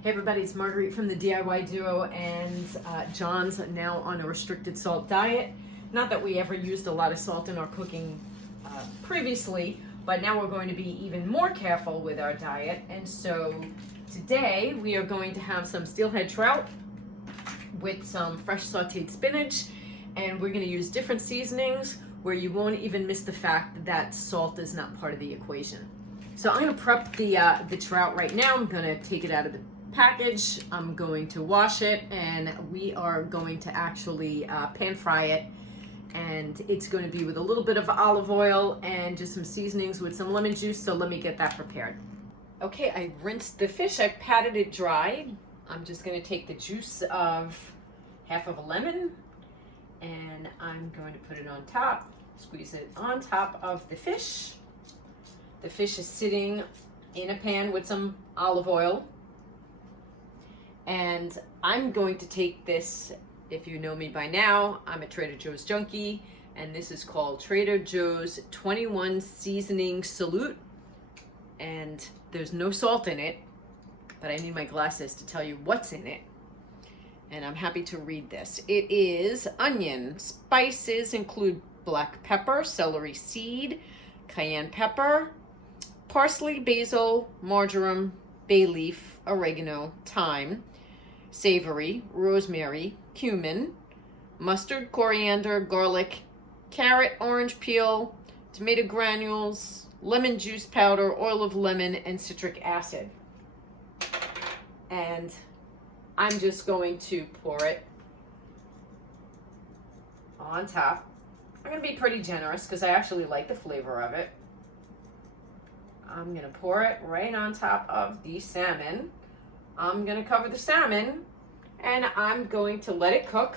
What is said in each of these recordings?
Hey everybody, it's Marguerite from the DIY Duo, and John's now on a restricted salt diet. Not that we ever used a lot of salt in our cooking previously, but now we're going to be even more careful with our diet. And so today we are going to have some steelhead trout with some fresh sauteed spinach, and we're going to use different seasonings where you won't even miss the fact that salt is not part of the equation. So I'm going to prep the trout right now. I'm going to take it out of the package. I'm going to wash it, and we are going to actually pan fry it, and it's going to be with a little bit of olive oil and just some seasonings with some lemon juice. So let me get that prepared. Okay, I rinsed the fish. I patted it dry. I'm just going to take the juice of half of a lemon, and I'm going to put it on top, squeeze it on top of the fish. The fish is sitting in a pan with some olive oil. And I'm going to take this, if you know me by now, I'm a Trader Joe's junkie, and this is called Trader Joe's 21 Seasoning Salute. And there's no salt in it, but I need my glasses to tell you what's in it. And I'm happy to read this. It is onion. Spices include black pepper, celery seed, cayenne pepper, parsley, basil, marjoram, bay leaf, oregano, thyme, savory, rosemary, cumin, mustard, coriander, garlic, carrot, orange peel, tomato granules, lemon juice powder, oil of lemon, and citric acid. And I'm just going to pour it on top. I'm going to be pretty generous because I actually like the flavor of it. I'm going to pour it right on top of the salmon. I'm going to cover the salmon, and I'm going to let it cook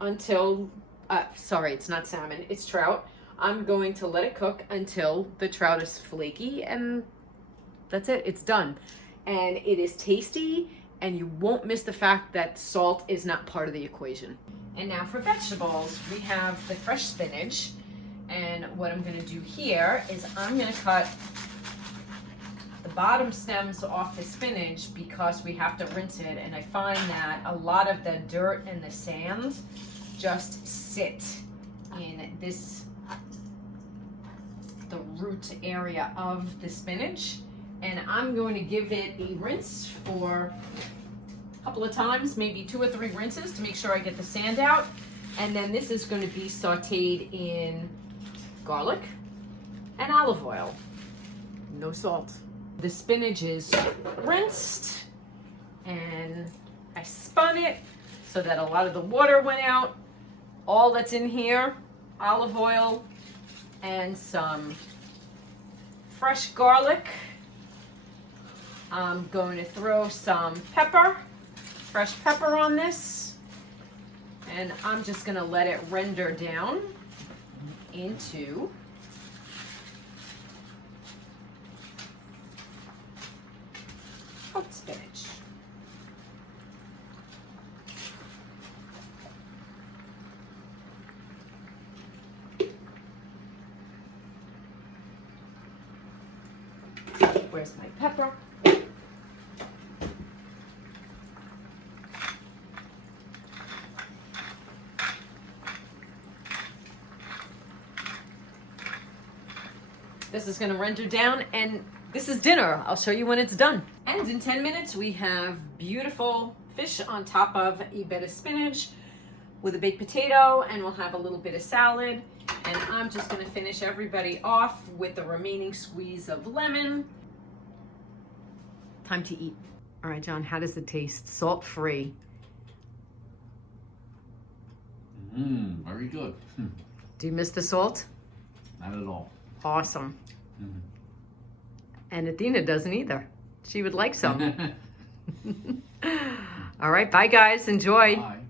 until, sorry, it's not salmon, it's trout. I'm going to let it cook until the trout is flaky, and that's it, it's done. And it is tasty, and you won't miss the fact that salt is not part of the equation. And now for vegetables, we have the fresh spinach. And what I'm going to do here is I'm going to cut the bottom stems off the spinach because we have to rinse it. And I find that a lot of the dirt and the sand just sit in the root area of the spinach. And I'm going to give it a rinse for a couple of times, maybe 2 or 3 rinses to make sure I get the sand out. And then this is going to be sauteed in garlic and olive oil. No salt. The spinach is rinsed, and I spun it so that a lot of the water went out. All that's in here, olive oil and some fresh garlic. I'm going to throw some pepper, fresh pepper on this, and I'm just going to let it render down into cooked spinach. Where's my pepper? This is going to render down, and this is dinner. I'll show you when it's done. And in 10 minutes, we have beautiful fish on top of a bed of spinach with a baked potato, and we'll have a little bit of salad. And I'm just going to finish everybody off with the remaining squeeze of lemon. Time to eat. All right, John, how does it taste? Salt-free. Very good. Do you miss the salt? Not at all. Awesome. And Athena doesn't either. She would like some. All right, bye guys, enjoy. Bye.